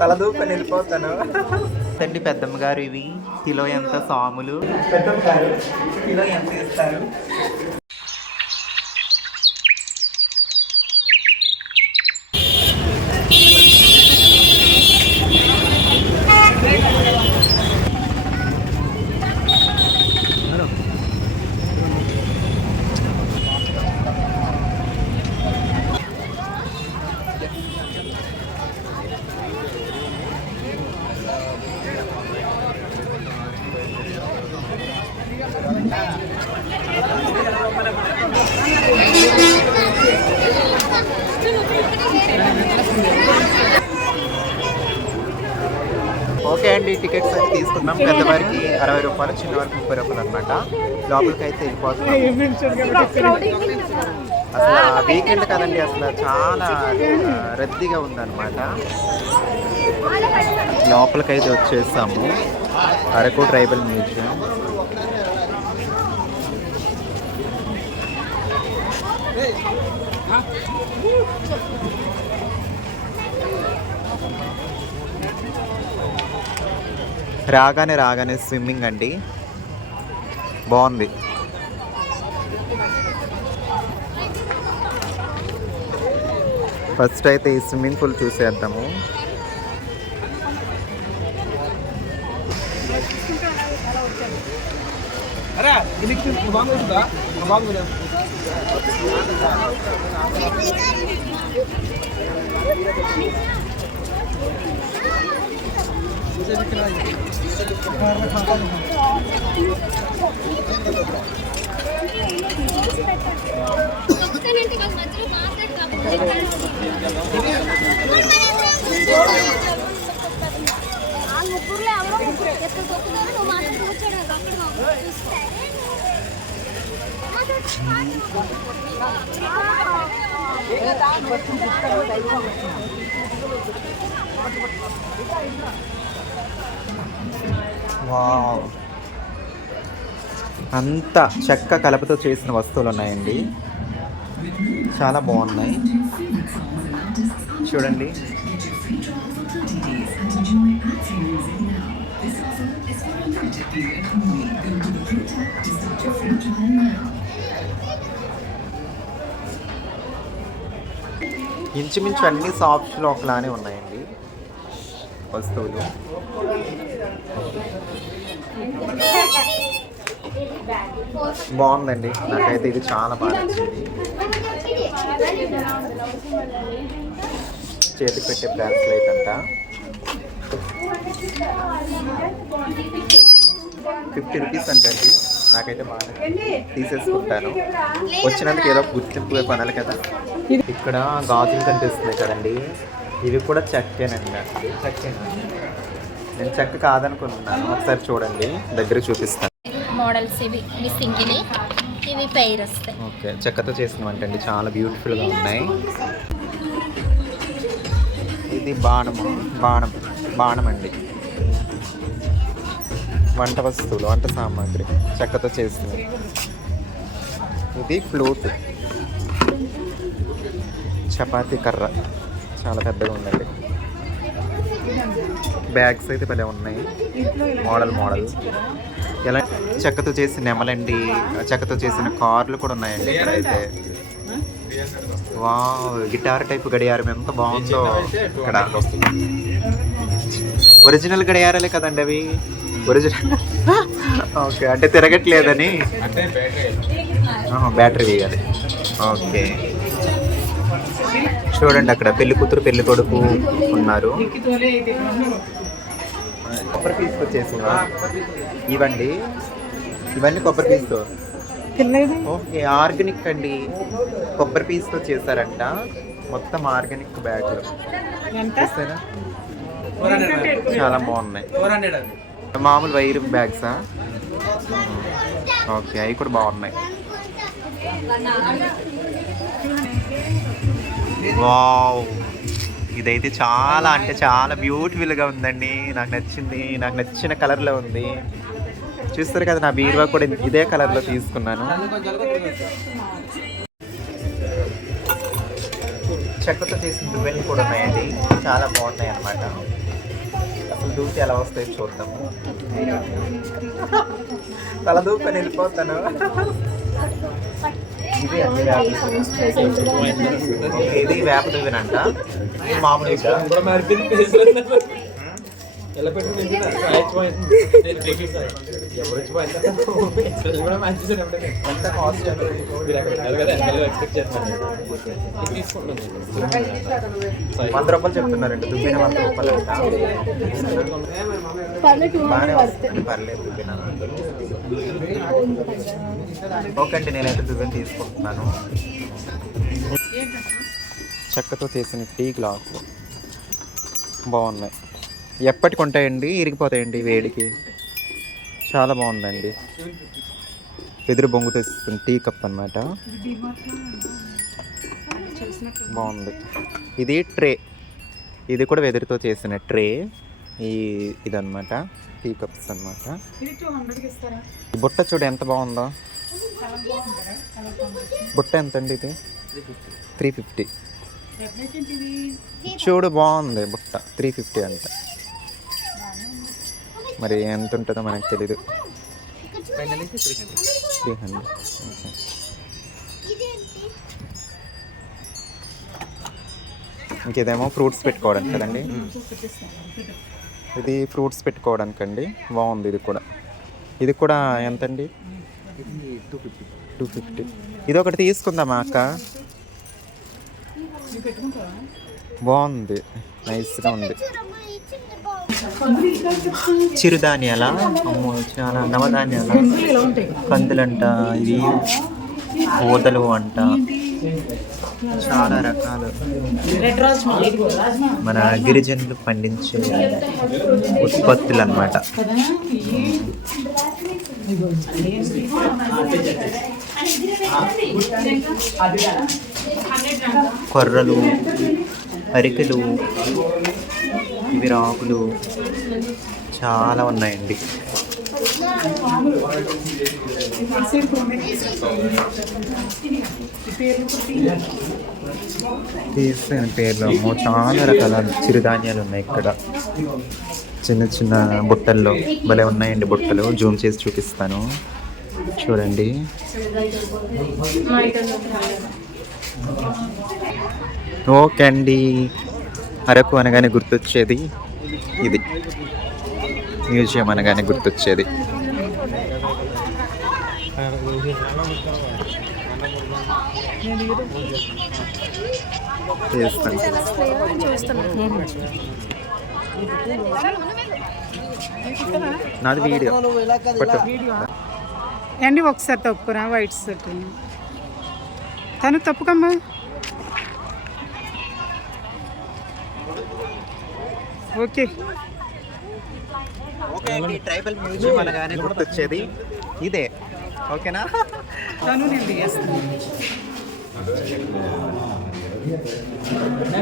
తలదూకొని వెళ్ళిపోతాను. తండ్రి పెద్దమ్మ గారు ఇవి కిలో ఎంత సాములు? పెద్దమ్మ గారు కిలో ఎంత ఇస్తారు? ఓకే అండి, టికెట్స్ అయితే తీసుకున్నాం. పెద్దవారికి 60 రూపాయలు, చిన్నవారికి 30 రూపాయలు అనమాట. లోపలికి అయితే వెళ్ళిపోతున్నాం. అసలు వీకెండ్ కదండి, అసలు చాలా రద్దీగా ఉందన్నమాట. లోపలికైతే వచ్చేసాము. Araku tribal museum. రాగానే స్విమ్మింగ్ అండి, బాగుంది. ఫస్ట్ అయితే ఈ స్విమ్మింగ్ పూల్ చూసేద్దాము. వావ్, అంతా చెక్క కలపతో చేసిన వస్తువులు ఉన్నాయండి, చాలా బాగున్నాయి. చూడండి, ఇంచుమించు అన్ని షాప్స్లో ఒకలానే ఉన్నాయండి వస్తువులు. బాగుందండి, నాకైతే ఇది చాలా బాగా నచ్చింది. చేతికి పెట్టే బ్రాస్లెట్ అంట, 50 రూపీస్ అంటండి. నాకైతే బాగా తీసేసుకుంటాను. వచ్చినందుకు ఏదో గుర్తింపు కొనాలి కదా. ఇక్కడ గాజులు కనిపిస్తున్నాయి కదండి, ఇవి కూడా చెక్కేనండి. చెక్కేనా? నేను చెక్క కాదనుకున్నాను. ఒకసారి చూడండి, దగ్గర చూపిస్తాను. మోడల్స్ ఇవి మిస్సింగ్ని, ఇవి పెయిర్ వస్తాయి. ఓకే, చెక్కతో చేసినవంటండి, చాలా బ్యూటిఫుల్గా ఉన్నాయి. ఇది బాణం అండి, వంట వస్తువులు, వంట సామాగ్రి చెక్కతో చేసినవి. ఇది ఫ్లూట్, చపాతీ కర్ర చాలా పెద్దగా ఉందండి. బ్యాగ్స్ అయితే భలే ఉన్నాయి, మోడల్. ఎలా చెక్కతో చేసిన నెమలండి, చెక్కతో చేసిన కార్లు కూడా ఉన్నాయండి ఇక్కడ అయితే. వావ్, గిటార్ టైప్ గడియారం ఎంత బాగుందో. ఇక్కడ ఒరిజినల్ గడియారాలే కదండి అవి, ఒరిజినల్. ఓకే, అంటే తిరగట్లేదని, బ్యాటరీ వేయాలి. ఓకే, చూడండి అక్కడ పెళ్లి కూతురు పెళ్లి కొడుకు ఉన్నారు. కొబ్బరి పీస్తో చేసిన ఇవన్నీ కొబ్బరి పీస్తో. ఓకే, ఆర్గానిక్ అండి, కొబ్బరి పీస్తో చేశారంట. మొత్తం ఆర్గానిక్ బ్యాగ్లు చాలా బాగున్నాయి. మామూలు వైర్ బ్యాగ్సా? ఓకే, అవి కూడా బాగున్నాయి. వావ్, ఇదైతే చాలా అంటే చాలా బ్యూటిఫుల్గా ఉందండి. నాకు నచ్చింది, నాకు నచ్చిన కలర్లో ఉంది. చూస్తారు కదా, నా బీరువా కూడా ఇదే కలర్లో తీసుకున్నాను. చెక్కతో చేసిన దువ్వెలు కూడా ఉన్నాయండి, చాలా బాగున్నాయి అన్నమాట. అసలు దూకి ఎలా వస్తాయో చూద్దాము. తల దూకొని వెళ్ళిపోతాను. ఇది అన్ని ఇది వేప దువ్వెనంట, ఇది మామూలు ఎంత కాస్ట్? 100 రూపాయలు చెప్తున్నారండి దువ్వెన. 100 రూపాయలు అంట. బాగానే వస్తుంది, పర్లేదు దువ్వెన. ఓకే అండి, నేనైతే దువ్వెన తీసుకుంటున్నాను. చెక్కతో చేసిన టీ గ్లాస్ బాగున్నాయి. ఎప్పటికి ఉంటాయండి, ఇరిగిపోతాయండి వేడికి. చాలా బాగుందండి. వెదురు బొంగు తెస్తున్న టీ కప్ అన్నమాట. బాగుంది. ఇది ట్రే, ఇది కూడా వెదురుతో చేసిన ట్రే. ఇదన్నమాట టీ కప్స్ అన్నమాట. ఈ బుట్ట చూడు ఎంత బాగుందో. బుట్ట ఎంత అండి ఇది? 350. చూడు బాగుంది బుట్ట, 350 అంట. మరి ఎంత ఉంటుందో మనకు తెలీదు. 300. ఇంకేదేమో ఫ్రూట్స్ పెట్టుకోవడానికి కదండి. ఇది ఫ్రూట్స్ పెట్టుకోవడానికి అండి, బాగుంది. ఇది కూడా ఎంత అండి? 250. ఇది ఒకటి తీసుకుందామా అక్క? బాగుంది, నైస్గా ఉంది. చిరుధాన్యాల, చాలా నవధాన్యాల, కందులంట, ఇవి ఊదలు అంట, చాలా రకాలు మన గిరిజనులు పండించే ఉత్పత్తులు అన్నమాట. కొర్రలు, అరికెలు, ఇవి రాకులు, చాలా ఉన్నాయండి. తీసిన పేర్లు చాలా రకాల చిరుధాన్యాలు ఉన్నాయి ఇక్కడ. చిన్న చిన్న బుట్టల్లో భలే ఉన్నాయండి బుట్టలు. జూమ్ చేసి చూపిస్తాను చూడండి. ఓకే అండి, అరకు అనగానే గుర్తొచ్చేది ఇది, మ్యూజియం అనగానే గుర్తొచ్చేది. నాది వీడియో అండి. ఒకసారి తప్పురా, వైట్ షర్ట్ తను తప్పుకమ్మా. ఓకే ఓకే అండి, ట్రైబల్ మ్యూజియం అనగానే గుర్తొచ్చేది ఇదే. ఓకేనా? తను నేను చేస్తాను.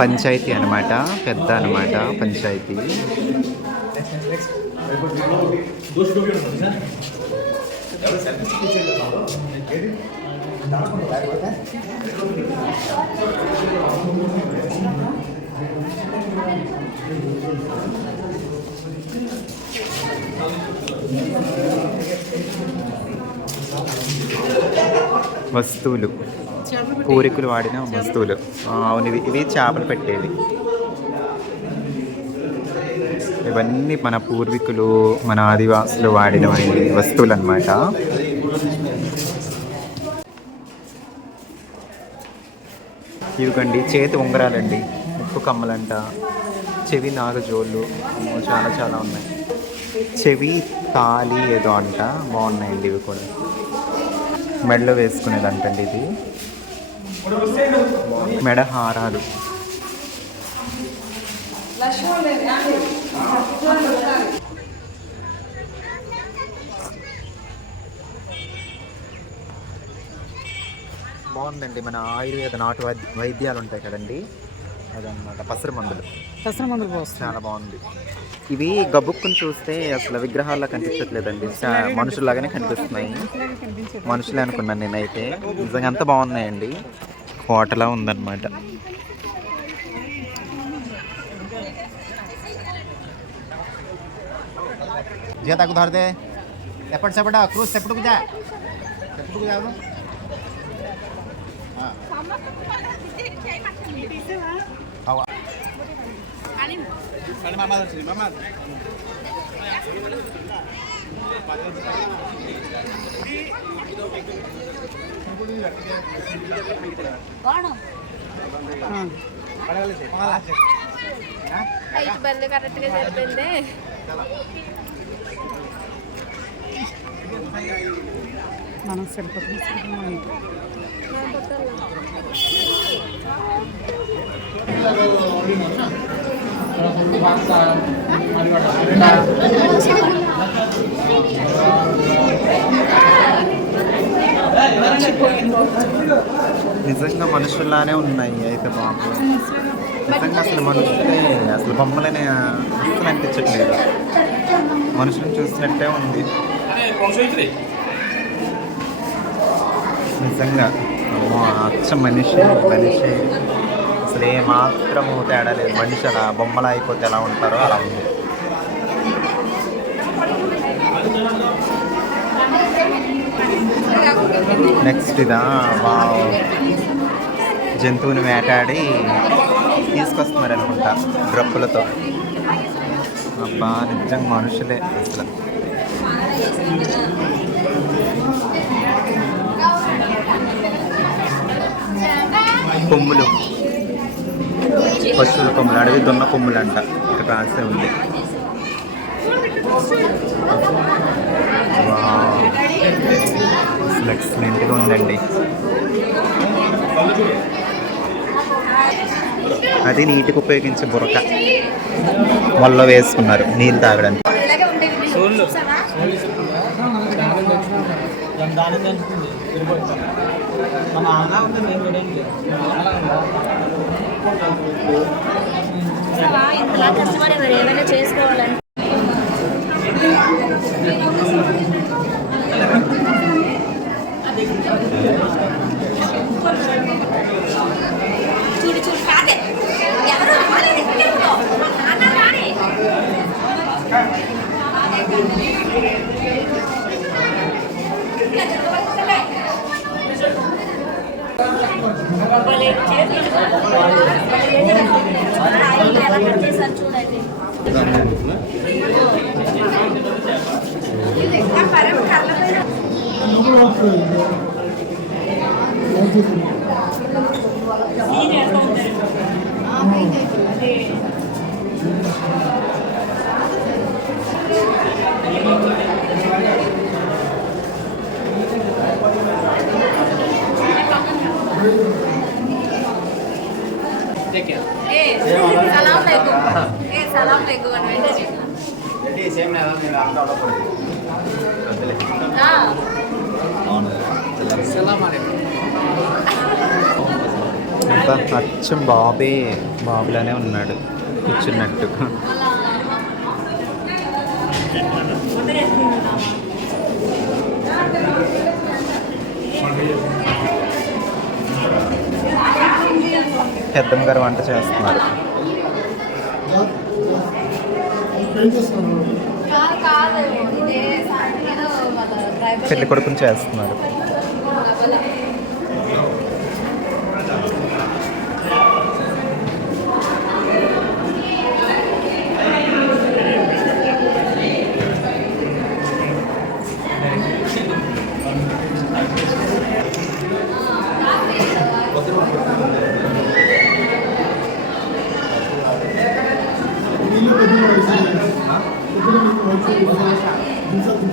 పంచాయతీ అనమాట, పెద్ద అనమాట పంచాయతీ. వస్తువులు, పూరికులు వాడిన వస్తువులు. అవును, ఇవి చేపలు పెట్టేవి. ఇవన్నీ మన పూర్వీకులు, మన ఆదివాసులు వాడిన వస్తువులు అన్నమాట. ఇవిగండి చేతి ఉంగరాలండి, ముక్కు కమ్మలంట, చెవి నాగజోళ్ళు, చాలా చాలా ఉన్నాయి. చెవి తాళి ఏదో అంట, బాగున్నాయండి ఇవి కూడా. మెడలో వేసుకునేదంటండి ఇది. మెడ హారాలు, బాగుందండి. మన ఆయుర్వేద నాటు వైద్యాలు ఉంటాయి కదండి, అదనమాట. పసరు మందులు చాలా బాగుంది. ఇవి గబుక్కుని చూస్తే అసలు విగ్రహాల్లో కనిపించట్లేదండి, మనుషుల్లాగానే కనిపిస్తున్నాయి. మనుషులే అనుకున్నాను నేనైతే. నిజంగా అంత బాగున్నాయండి. కోటలా ఉందన్నమాట. ଝିଅ ତାକୁ ଧରିଦେ ଏପଟ ସେପଟ କ୍ରୁଜ୍ ସେପଟକୁ ଯା ସେପଟକୁ ଯାଉନୁ ହଉ ମାମା ଧରିଛି ମାମା କ'ଣ ఐదు బండి కరెక్ట్గా సరిపోయింది మనం సరిపోతుంది నిజంగా మనుషుల్లానే ఉన్నాయి అయితే బాబు నిజంగా అసలు మనుషులే అసలు బొమ్మలనే అసలు అనిపించట్లేదు మనుషులను చూసినట్టే ఉంది నిజంగా అమ్మో అచ్చ మనిషి అసలు ఏమాత్రము తేడా లేదు మనిషి అలా బొమ్మలా అయిపోతే ఎలా ఉంటారో అలా ఉంది నెక్స్ట్ ఇదా జంతువుని వేటాడి తీసుకొస్తున్నారు అనుకుంటా డ్రప్పులతో అబ్బా నిజంగా మనుషులే అసలు కొమ్ములు పశువుల కొమ్ములు అడవి దున్న కొమ్ములు అంట ఇక్కడ రాసే ఉంది అసలు ఎక్సలెంట్గా ఉందండి అది నీటికి ఉపయోగించే బురక వల్ల వేసుకున్నారు నీళ్ళు తాగడానికి ఇంతలా కష్టపడి మరి ఏమైనా చేసుకోవాలంటే చూడు చూడు కాదే ఎవరు చూడండి सलाम लेको అచ్చం బాబులానే ఉన్నాడు కూర్చున్నట్టు పెద్దమ్మ గారు వంట చేస్తున్నారు పెళ్లి కొడుకుని చేస్తున్నారు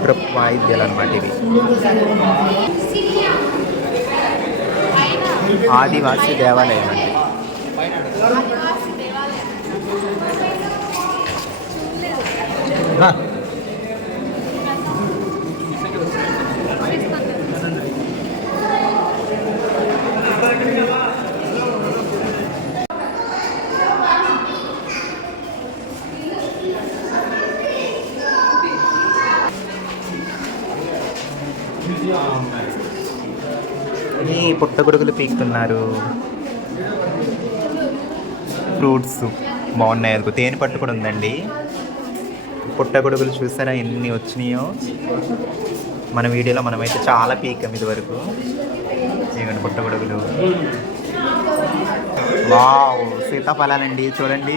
డ్రప్ వాయిద్యాలు అన్నమాట ఇవి ఆదివాసీ దేవాలయం అండి ఈ పుట్టగొడుగులు పీకుతున్నారు ఫ్రూట్స్ బాగున్నాయి. అదిగో తేనె పట్టు కూడా ఉందండి. పుట్టగొడుగులు చూసారా ఎన్ని వచ్చినాయో. మన వీడియోలో మనమైతే చాలా పీకాం ఇది వరకు. ఇవ్వండి పుట్టగొడుగులు. వావ్, సీతాఫలాలండి చూడండి,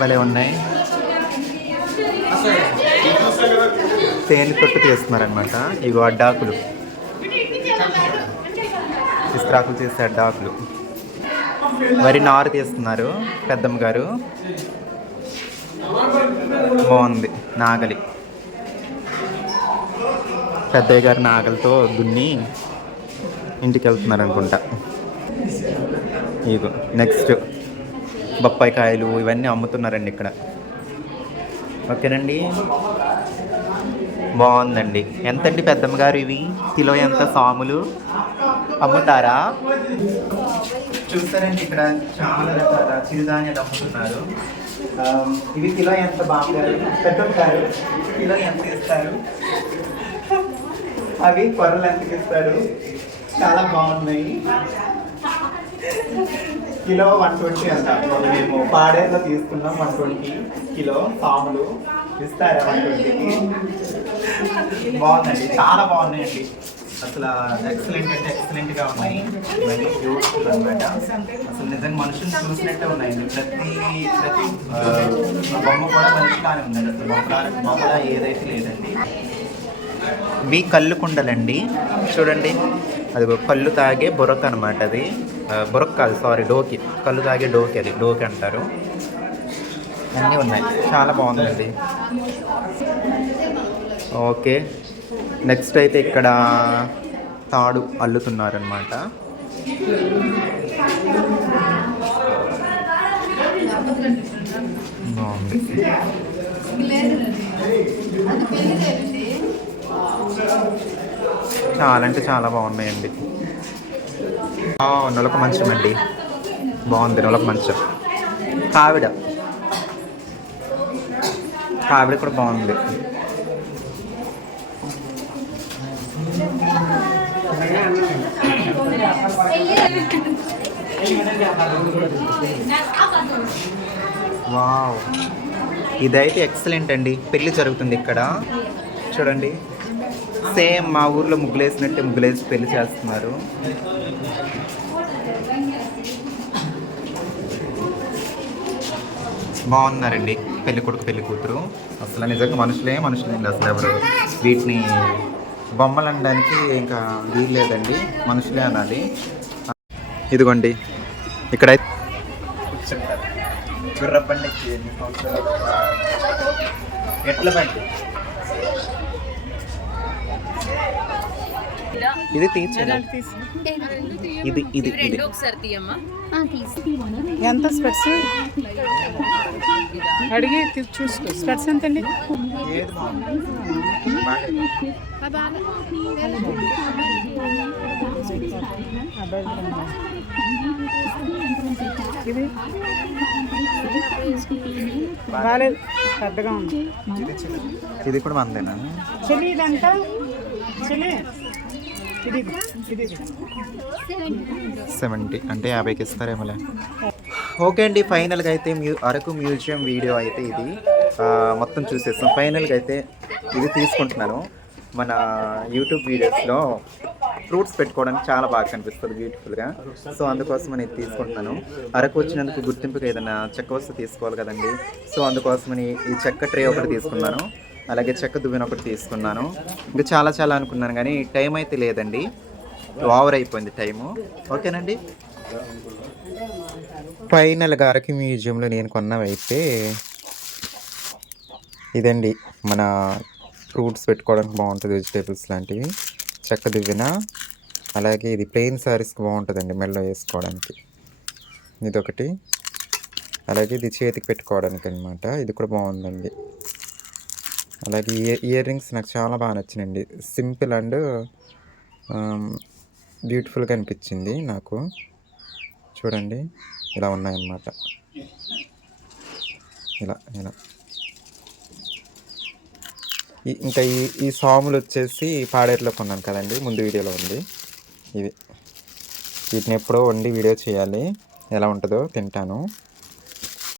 భలే ఉన్నాయి. తేనె తొట్టు తీస్తున్నారనమాట. ఇగో అడ్డాకులు, ఇస్త్రాకులు చేసే అడ్డాకులు. వరి నారు తీస్తున్నారు పెద్దమ్మ గారు. బాగుంది. నాగలి, పెద్దయ్య గారు నాగలితో దున్ని ఇంటికి వెళ్తున్నారు అనుకుంటా. ఇగో నెక్స్ట్ బొప్పాయి కాయలు ఇవన్నీ అమ్ముతున్నారండి ఇక్కడ. ఓకేనండి, బాగుందండి. ఎంతండి పెద్దమ్మ గారు ఇవి? కిలో ఎంత? సాములు అమ్ముతారా? చూస్తారండి ఇక్కడ చాలా రకాల చిరుధాన్యాలు అమ్ముతున్నారు. ఇవి కిలో ఎంత బాగుంటారు? పెద్దమ్మ గారు కిలో ఎంత ఇస్తారు? అవి కొర్రలు ఎంతకి ఇస్తారు? చాలా బాగున్నాయి. కిలో 120 అంట. మేము పాడేరులో తీసుకున్నాం 120 కిలో సాములు. ఇస్తారా 120కి? బాగుందండి, చాలా బాగున్నాయండి. అసలు ఎక్సలెంట్ అంటే ఎక్సలెంట్గా ఉన్నాయి. ఇవన్నీ బ్యూటిఫుల్ అనమాట. అసలు నిజంగా మనుషులు చూసినట్టే ఉన్నాయండి. ప్రతి బొమ్మ కూడా మనిషిలానే ఉందండి. అసలు బొమ్మలా ఏదైతే లేదండి. ఇవి కళ్ళు కుండలండి చూడండి. అది కళ్ళు తాగే బొరక అనమాట. అది బొరక కాదు, సారీ, డోకి. కళ్ళు తాగే డోకి, అది డోకి అంటారు. అన్నీ ఉన్నాయి, చాలా బాగుందండి. ఓకే, నెక్స్ట్ అయితే ఇక్కడ తాడు అల్లుతున్నారనమాట. బాగుంది. చాలా అంటే చాలా బాగున్నాయండి. నులక మంచం అండి, బాగుంది. నులక మంచం. కావిడ కూడా బాగుంది. వావ్, ఇదైతే ఎక్సలెంట్ అండి. పెళ్ళి జరుగుతుంది ఇక్కడ చూడండి. సేమ్ మా ఊర్లో ముగ్గులేసినట్టే ముగ్గులేసి పెళ్లి చేస్తున్నారు. బాగున్నారండి పెళ్లి కొడుకు పెళ్లి కూతురు. అసలు నిజంగా మనుషులేండి. అసలు ఎవరు వీటిని బొమ్మలు అనడానికి ఇంకా వీలు లేదండి, మనుషులే అనాలి. ఇదిగోండి ఇక్కడైతే గుర్ర బండి ఎట్ల బండి ఇది తీర్చండి. ఇది ఇది ఇది ఎంత స్పెట్స్ అడిగి చూసుకో. స్పెట్స్ ఎంతండి? ఏది బాగుంది? ఇది బాగాలేదు, పెద్దగా ఉంది. ఇది కూడా మందేనా? చెల్లి ఇదంతా చెల్లి ఇది 70 అంటే 50కి ఇస్తారేమోలే. ఓకే అండి, ఫైనల్గా అయితే అరకు మ్యూజియం వీడియో అయితే ఇది మొత్తం చూసేస్తాం. ఫైనల్గా అయితే ఇది తీసుకుంటున్నాను. మన యూట్యూబ్ వీడియోస్లో ఫ్రూట్స్ పెట్టుకోవడానికి చాలా బాగా కనిపిస్తుంది బ్యూటిఫుల్గా. సో అందుకోసం నేను ఇది తీసుకుంటున్నాను. అరకు వచ్చినందుకు గుర్తింపుగా ఏదైనా చెక్క వస్తువు తీసుకోవాలి కదండి. సో అందుకోసమని ఈ చెక్క ట్రే ఒకటి తీసుకున్నాను, అలాగే చెక్క దువ్వెన ఒకటి తీసుకున్నాను. ఇంకా చాలా అనుకున్నాను కానీ టైం అయితే లేదండి, ఓవర్ అయిపోయింది టైము. ఓకేనండి, ఫైనల్గా అరకు మ్యూజియంలో నేను కొన్నవైతే ఇదండి. మన ఫ్రూట్స్ పెట్టుకోవడానికి బాగుంటుంది, వెజిటేబుల్స్ లాంటివి. చెక్క దువ్వెన, అలాగే ఇది ప్లెయిన్ శారీస్కి బాగుంటుందండి మెడలో వేసుకోవడానికి. ఇదొకటి, అలాగే ఇది చేతికి పెట్టుకోవడానికి అనమాట. ఇది కూడా బాగుందండి. అలాగే ఇయర్ రింగ్స్ నాకు చాలా బాగా నచ్చినండి. సింపుల్ అండ్ బ్యూటిఫుల్గా అనిపించింది నాకు. చూడండి ఇలా ఉన్నాయన్నమాట. ఇలా ఇంకా ఈ సాములు వచ్చేసి పాడేరులో కొన్నాను కదండి, ముందు వీడియోలో ఉంది. వీటిని ఎప్పుడో వండి వీడియో చేయాలి, ఎలా ఉంటుందో తింటాను.